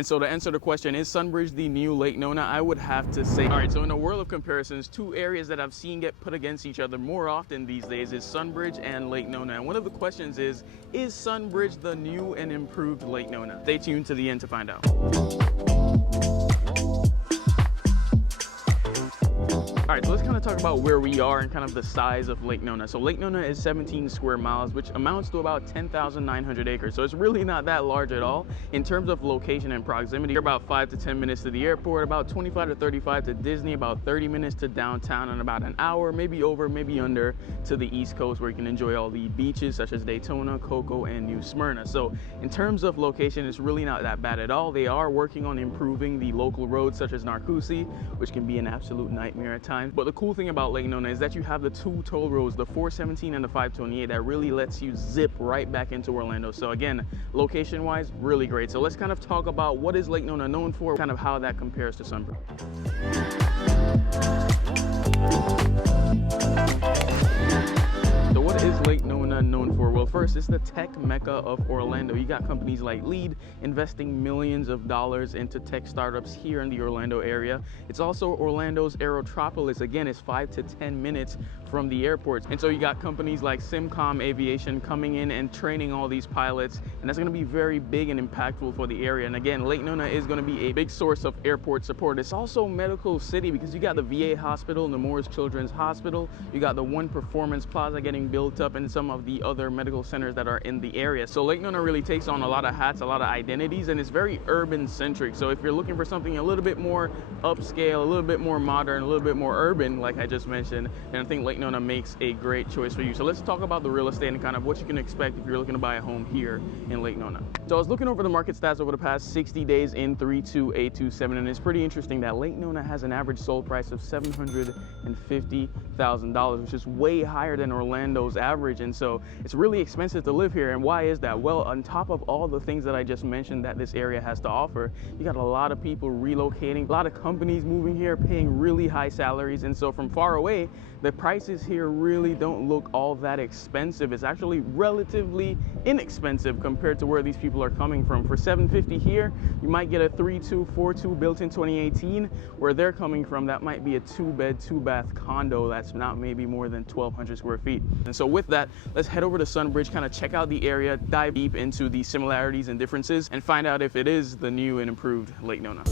And so to answer the question, is Sunbridge the new Lake Nona? I would have to say, all right, so in a world of comparisons, two areas that I've seen get put against each other more often these days is Sunbridge and Lake Nona. And one of the questions is Sunbridge the new and improved Lake Nona? Stay tuned to the end to find out. All right, so let's kind of talk about where we are and kind of the size of Lake Nona. So Lake Nona is 17 square miles, which amounts to about 10,900 acres. So it's really not that large at all. In terms of location and proximity, you're about 5 to 10 minutes to the airport, about 25 to 35 to Disney, about 30 minutes to downtown, and about an hour, maybe over, maybe under, to the East Coast, where you can enjoy all the beaches such as Daytona, Cocoa, and New Smyrna. So in terms of location, it's really not that bad at all. They are working on improving the local roads such as Narcoossee, which can be an absolute nightmare at times. But the cool thing about Lake Nona is that you have the two toll roads, the 417 and the 528, that really lets you zip right back into Orlando. So again, location wise, really great. So let's kind of talk about what is Lake Nona known for, kind of how that compares to Sunbridge. So what is Lake Nona known for? Well, first, it's the tech mecca of Orlando. You got companies like Lead investing millions of dollars into tech startups here in the Orlando area. It's also Orlando's Aerotropolis. Again, it's 5 to 10 minutes from the airports. And so you got companies like Simcom Aviation coming in and training all these pilots, and that's gonna be very big and impactful for the area. And again, Lake Nona is gonna be a big source of airport support. It's also Medical City because you got the VA hospital, Nemours Children's Hospital, you got the One Performance Plaza getting built up, and some of the other medical centers that are in the area. So Lake Nona really takes on a lot of hats, a lot of identities, and it's very urban centric. So if you're looking for something a little bit more upscale, a little bit more modern, a little bit more urban, like I just mentioned, then I think Lake Nona makes a great choice for you. So let's talk about the real estate and kind of what you can expect if you're looking to buy a home here in Lake Nona. So I was looking over the market stats over the past 60 days in 32827, and it's pretty interesting that Lake Nona has an average sold price of $750,000, which is way higher than Orlando's average. And so it's really expensive to live here. And why is that? Well, on top of all the things that I just mentioned that this area has to offer, you got a lot of people relocating, a lot of companies moving here, paying really high salaries. And so from far away, the prices here really don't look all that expensive. It's actually relatively inexpensive compared to where these people are coming from. For $750 here, you might get a 3.242 built in 2018. Where they're coming from, that might be a 2-bed, 2-bath condo that's not maybe more than 1,200 square feet. And so with that, let's head over to Sunbridge, kind of check out the area, dive deep into the similarities and differences, and find out if it is the new and improved Lake Nona.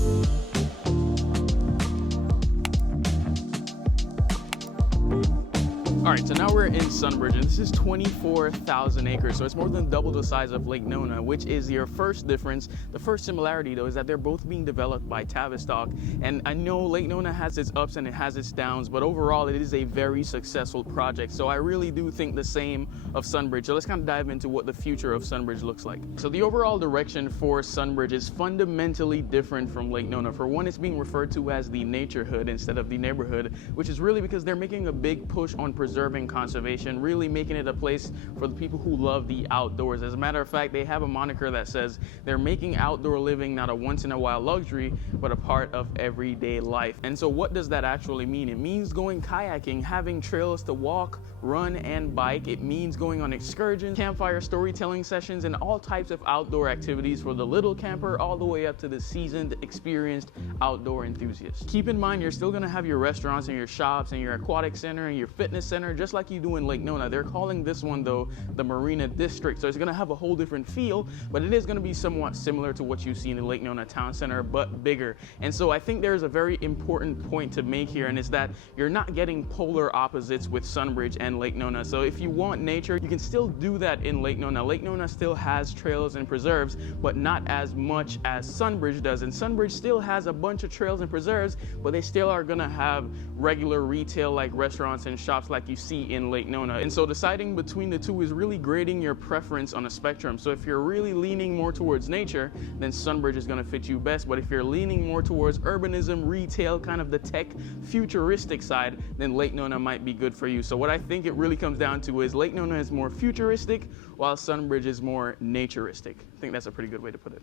All right, so now we're in Sunbridge, and this is 24,000 acres, so it's more than double the size of Lake Nona, which is your first difference. The first similarity, though, is that they're both being developed by Tavistock, and I know Lake Nona has its ups and it has its downs, but overall, it is a very successful project, so I really do think the same of Sunbridge. So let's kind of dive into what the future of Sunbridge looks like. So the overall direction for Sunbridge is fundamentally different from Lake Nona. For one, it's being referred to as the Naturehood instead of the neighborhood, which is really because they're making a big push on preserving conservation, really making it a place for the people who love the outdoors. As a matter of fact, they have a moniker that says they're making outdoor living not a once-in-a-while luxury, but a part of everyday life. And so what does that actually mean? It means going kayaking, having trails to walk, run, and bike. It means going on excursions, campfire storytelling sessions, and all types of outdoor activities for the little camper all the way up to the seasoned, experienced outdoor enthusiast. Keep in mind, you're still gonna have your restaurants and your shops and your aquatic center and your fitness center, just like you do in Lake Nona. They're calling this one, though, the Marina District. So it's gonna have a whole different feel, but it is gonna be somewhat similar to what you see in the Lake Nona Town Center, but bigger. And so I think there's a very important point to make here, and it's that you're not getting polar opposites with Sunbridge and Lake Nona. So if you want nature, you can still do that in Lake Nona. Lake Nona still has trails and preserves, but not as much as Sunbridge does. And Sunbridge still has a bunch of trails and preserves, but they still are gonna have regular retail like restaurants and shops like you see in Lake Nona. And so deciding between the two is really grading your preference on a spectrum. So if you're really leaning more towards nature, then Sunbridge is gonna fit you best. But if you're leaning more towards urbanism, retail, kind of the tech futuristic side, then Lake Nona might be good for you. So what I think it really comes down to is Lake Nona is more futuristic, while Sunbridge is more naturistic. I think that's a pretty good way to put it.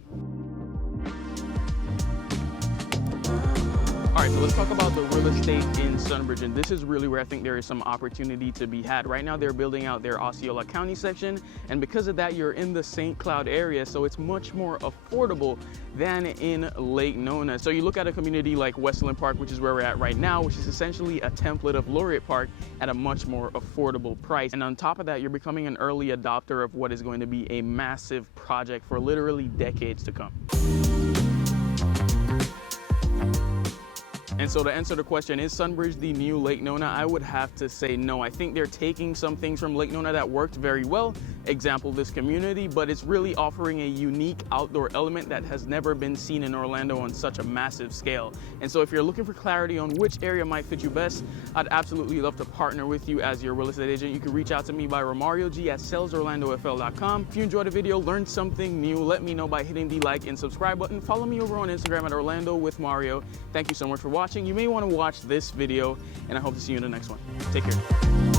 All right, so let's talk about the real estate in Sunbridge, and this is really where I think there is some opportunity to be had. Right now, they're building out their Osceola County section, and because of that, you're in the St. Cloud area, so it's much more affordable than in Lake Nona. So you look at a community like Westland Park, which is where we're at right now, which is essentially a template of Laureate Park at a much more affordable price. And on top of that, you're becoming an early adopter of what is going to be a massive project for literally decades to come. And so to answer the question, is Sunbridge the new Lake Nona? I would have to say no. I think they're taking some things from Lake Nona that worked very well, example this community, but it's really offering a unique outdoor element that has never been seen in Orlando on such a massive scale. And so if you're looking for clarity on which area might fit you best, I'd absolutely love to partner with you as your real estate agent. You can reach out to me by Romario G at salesorlandofl.com. If you enjoyed the video, learned something new, let me know by hitting the like and subscribe button. Follow me over on Instagram at Orlando with Mario. Thank you so much for watching. You may want to watch this video, and I hope to see you in the next one. Take care.